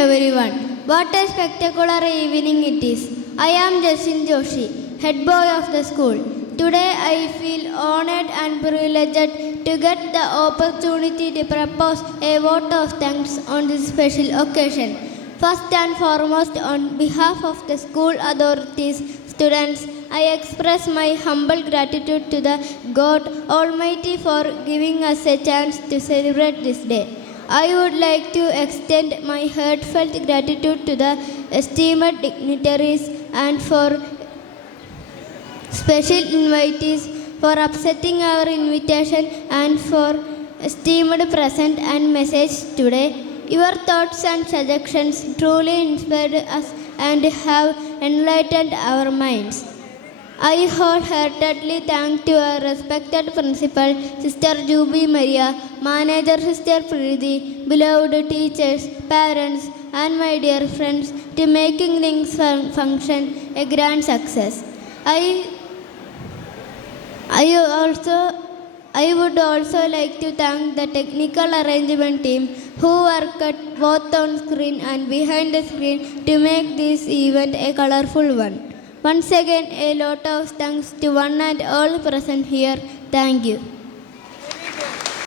everyone. What a spectacular evening it is. I am Justin Joshi, head boy of the school. Today I feel honored and privileged to get the opportunity to propose a vote of thanks on this special occasion. First and foremost, on behalf of the school authorities, students, I express my humble gratitude to the God Almighty for giving us a chance to celebrate this day. I would like to extend my heartfelt gratitude to the esteemed dignitaries and for special invitees for accepting our invitation and for esteemed present and message today. Your thoughts and suggestions truly inspired us and have enlightened our minds. I wholeheartedly thank to our respected principal, Sister Juby Maria, Manager Sister Preeti, beloved teachers, parents, and my dear friends to making things function a grand success. I would also like to thank the technical arrangement team who worked both on screen and behind the screen to make this event a colorful one. Once again, a lot of thanks to one and all present here. Thank you.